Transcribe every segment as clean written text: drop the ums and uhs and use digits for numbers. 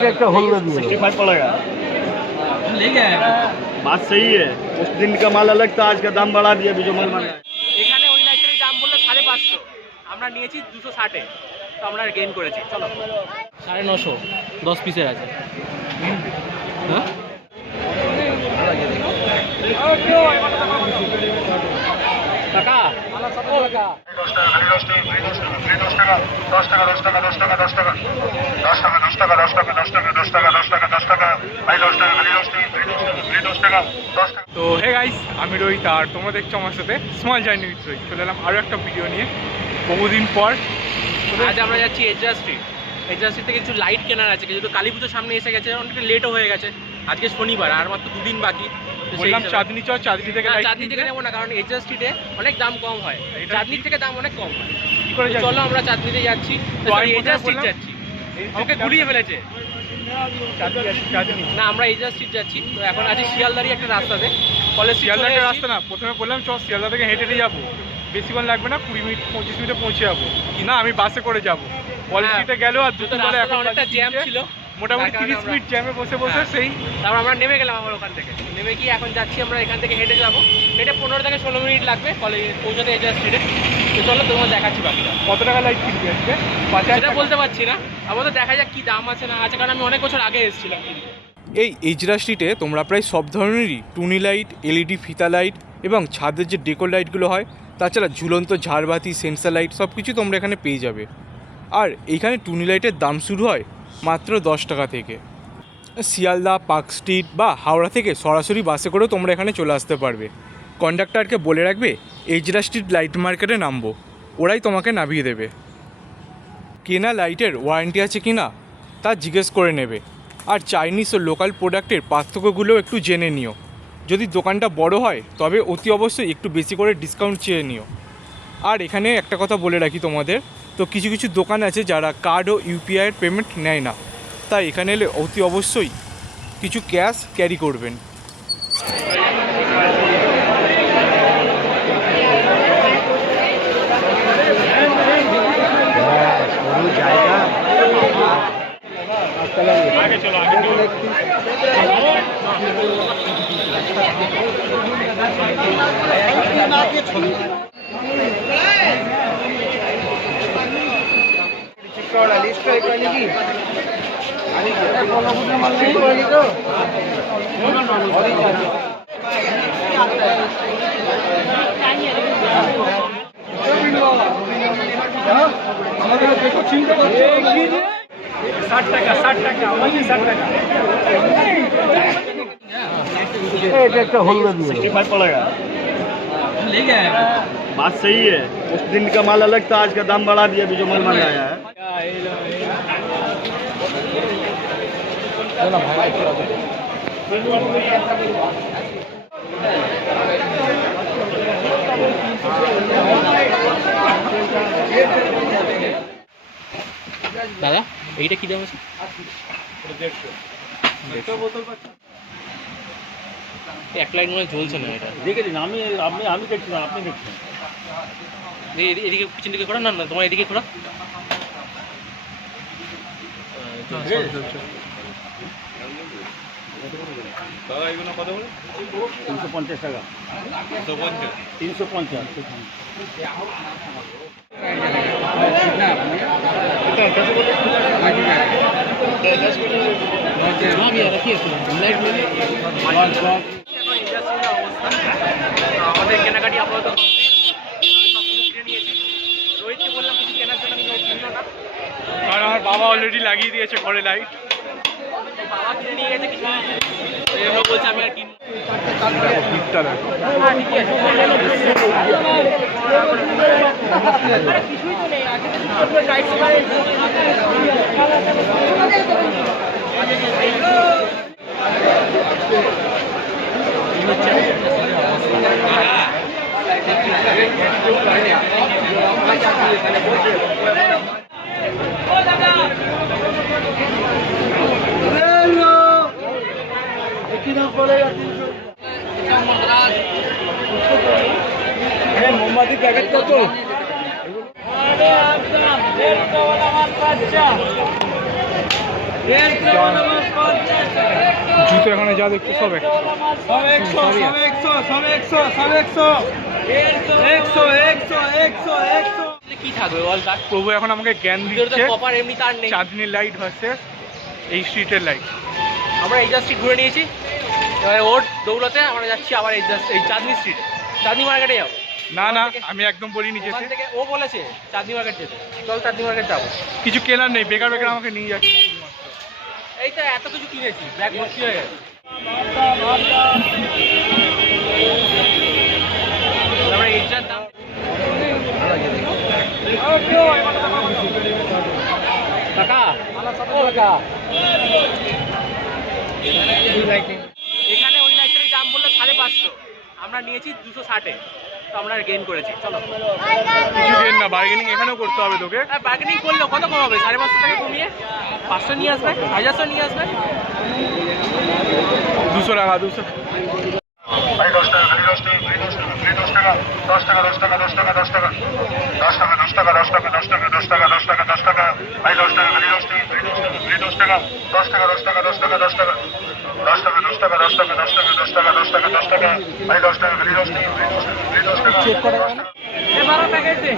65 पड़ेगा। ले गए बात सही है। उस दिन का माल अलग था, आज का दाम बढ़ा दिया अभी जो माल मांगा है। এখানে ওই লাইটের দাম বললো 550, আমরা নিয়েছি 260 তো আমরা গেইন করেছি। চলো 950 10 পিসের আছে। হ্যাঁ টাকা টাকা 10 টাকা খালি 10 টাকা 10 টাকা 10 টাকা 10 টাকা 10 টাকা 10 টাকা 10 টাকা 10 টাকা 10 টাকা 10 টাকা 10 টাকা 10 টাকা 10 টাকা ভাই 10 টাকা খালি 10 টাকা 10 টাকা 10 টাকা। তো হে গাইস, আমি রোহিত আর তোমরা দেখছো আমার সাথে স্মল জার্নি উইথ রোহিত। চলে এলাম আরও একটা ভিডিও নিয়ে বহুদিন পর। আজ আমরা যাচ্ছি এজরা স্ট্রিট। এজরা স্ট্রিট থেকে কিছু লাইট কেনার আছে, যেহেতু কালী পুজোর সামনে এসে গেছে, অনেকটা লেটও হয়ে গেছে। আজকে শনিবার আর মাত্র 2 দিন বাকি। বললাম চাঁদনি চল, চাঁদনি থেকে চাঁদনি থেকে নেবো না, কারণ এজরা স্ট্রিটে অনেক দাম কম হয়, চাঁদনির থেকে দাম অনেক কম হয়। কি করে যাচ্ছি? চলো আমরা চাঁদনিতে যাচ্ছি, এজরা স্ট্রিট যাচ্ছি। আমাকে গুলিয়ে ফেলেছে। চাঁদনি না, আমরা এজরা স্ট্রিট যাচ্ছি। তো এখন আছি শিয়ালদারি একটা রাস্তাতে, কলেজ শিয়ালদার রাস্তা না, প্রথমে বললাম চল শিয়ালদা থেকে হেঁটে হেঁটে যাবো, বেশিক্ষণ লাগবে না, 20 মিনিট 25 মিনিটে পৌঁছে যাবো। না আমি বাসে করে যাবো। কলেজ স্ট্রিটে গেলেও আর দুটো বলে এখন অনেকটা জ্যাম ছিল, মোটামুটি 30 মিনিট জ্যামে বসে বসে সেই তারপর আমরা নেমে গেলাম। আমার ওখান থেকে নেমে গিয়ে এখন যাচ্ছি আমরা এখান থেকে হেঁটে যাবো। হেঁটে 15 থেকে 16 মিনিট লাগবে কলেজ পৌঁছাতে এজরা স্ট্রিটে। তো চলো তোমার দেখাচ্ছি বাকিটা। কত টাকা লাইট কিনবি আজকে? সেটা বলতে পারছি না, আমাদের দেখা যাক কি দাম আছে না আছে, কারণ আমি অনেক বছর আগে এসেছিলাম কিনতে। এই এজরা স্ট্রিটে তোমরা প্রায় সব ধরনেরই টুনি লাইট, এলইডি ফিতা লাইট এবং ছাদের যে ডেকোর লাইটগুলো হয়, তাছাড়া ঝুলন্ত ঝাড়বাতি, সেন্সার লাইট সব কিছু তোমরা এখানে পেয়ে যাবে। আর এইখানে টুনি লাইটের দাম শুরু হয় মাত্র 10 টাকা থেকে। শিয়ালদা, পার্ক স্ট্রিট বা হাওড়া থেকে সরাসরি বাসে করেও তোমরা এখানে চলে আসতে পারবে। কন্ডাক্টরকে বলে রাখবে এজরা স্ট্রিট লাইট মার্কেটে নামবো, ওরাই তোমাকে নামিয়ে দেবে। কেনা লাইটের ওয়ারেন্টি আছে কি না তা জিজ্ঞেস করে নেবে। আর চাইনিজ ও লোকাল প্রোডাক্টের পার্থক্যগুলোও একটু জেনে নিও। যদি দোকানটা বড় হয় তবে অতি অবশ্যই একটু বেশি করে ডিসকাউন্ট চেয়ে নিও। আর এখানে একটা কথা বলে রাখি তোমাদের, তো কিছু কিছু দোকান আছে যারা কার্ড ও ইউপিআইয়ের পেমেন্ট নেয় না, তাই এখানে এলে অতি অবশ্যই কিছু ক্যাশ ক্যারি করবেন। पड़ेगा। ले गए बात सही है। उस दिन का माल अलग था, आज का दाम बढ़ा दिया अभी जो माल मंगाया है। দাদা এইটা কি দাম আছে? 1 লাইট মনে জ্বলছে না। এটা দেখে দিন, আমি দেখছি না, আপনি দেখছেন। এদিকে পিছন দিকে ঘোরা, না না তোমার এদিকে ঘোরা। দাদা এগুলো কত বলে? 350 টাকা। 350। আমাদের কেনাকাটি আপাতত কিনে নিয়েছি। রোহিতকে বললাম কিছু কেনার জন্য, কিন্তু কিনলো না, কারণ আমার বাবা অলরেডি লাগিয়ে দিয়েছে ঘরে লাইট। বাবা কিনে নিয়ে গেছে কিছু, এই জন্য বলছে আমি আর কিনবো। কিছুই তো নেই मोमबाती पैकेट कत? জুতো এখানে যা দেখছো সব এক কি থাকবে বল তার প্রভু এখন আমাকে জ্ঞান দিচ্ছে কপার এমনি তার নেই। চাঁদনি লাইট ভার্সেস এই স্ট্রিটের লাইট। আমরা এই স্ট্রিট ঘুরে নিয়েছি, এবারে ওর দৌলতে আমরা যাচ্ছি আবার এই চাঁদনি স্ট্রিট, চাঁদনি মার্কেটে যাবো। না না, আমি একদম বলিনি ওখান যেতে। থেকে ও বলেছে চাঁদনি মার্কেট যেতে, চল চাঁদনি মার্কেট যাবো। কিছু কেনার নেই, বেকার বেকার আমাকে নিয়ে যাচ্ছে। এই তো এত কিছু কিনেছি, ব্যাগ ভর্তি হয়ে গেছে। আমরা এইটার দাম কাকা, ও কাকা, এখানে ওই লাইটের দাম বললো 550, আমরা নিয়েছি 260-এ, তো আমরা গেইন করেছি। চলো কিছু কেন না, বার্গেনিং এখানেও করতে হবে তোকে। বার্গেনিং করলে কত কম হবে? 550 টাকা কমিয়ে 500 নিয়ে আসবে, 1000 নিয়ে আসবে। 200 টাকা, 200। ভাই 10 টাকা খালি 10 টাকা, ভাই 10 টাকা, ভাই 10 টাকা, 10 টাকা 10 টাকা 10 টাকা 10 টাকা 10 টাকা 10 টাকা 10 টাকা 10 টাকা 10 টাকা 10 টাকা 10 টাকা, ভাই 10 টাকা খালি 10 টাকা, ভাই 10 টাকা, ভাই 10 টাকা, 10 টাকা 10 টাকা 10 টাকা 10 টাকা 10 টাকা 10 টাকা 10 টাকা 10 টাকা 10 টাকা 10 টাকা 10 টাকা, ভাই 10 টাকা খালি 10 টাকা, ভাই 10 টাকা চেক করে এ 12 প্যাকেট দে।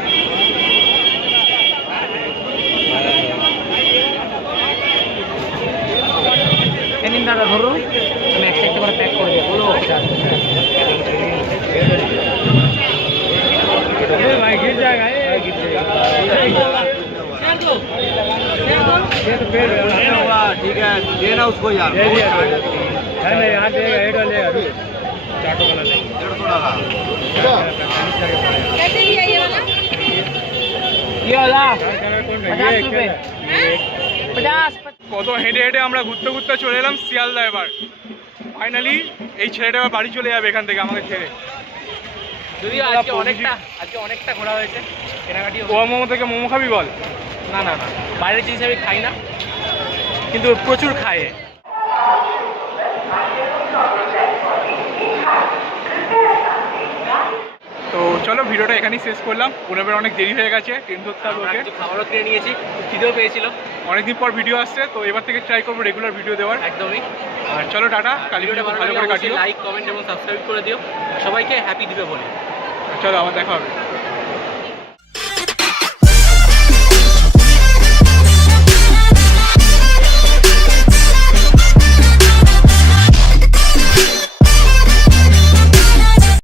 এনিন দাদা ধরুন, আমি একটা একটা করে প্যাক করে দেবো। বলো ভাই गिर जाएगा, गिर जाएगा। शेयर दो, ये तो पेड़ होगा, ठीक है, देना उसको यार। है ना, यहाँ देगा, ये डालेगा अभी चाटो वाला नहीं, 150 का कैसे लिया ये वाला? ये वाला 50 रुपए, 50। কত হেঁটে হেঁটে আমরা ঘুরতে ঘুরতে চলে এলাম শিয়ালদা। এবার ফাইনালি এই ছেলেটা এবার বাড়ি চলে যাবে এখান থেকে আমাকে ছেড়ে। যদিও আজকে অনেকটা ঘোরা হয়েছে, কেনাকাটি। ও মোমো থেকে মোমো খাবি বল? না না না, বাইরের জিনিস আমি খাই না, কিন্তু প্রচুর খাই। তো চলো ভিডিওটা এখানেই শেষ করলাম। পুরোবার অনেক দেরি হয়ে গেছে, ট্রেন ধরতে হবে ওকে। খাবারও কিনে নিয়েছি, খিদেও পেয়েছিল। অনেকদিন পর ভিডিও আসছে, তো এবার থেকে ট্রাই করবো রেগুলার ভিডিও দেওয়ার। একদমই। আর চলো টাটা, কালী ভিডিওটা ভিডিওটা ভালো করে কাটিও। লাইক, কমেন্ট এবং সাবস্ক্রাইব করে দিও। সবাইকে হ্যাপি দিবে বলি। চলো আবার দেখা হবে।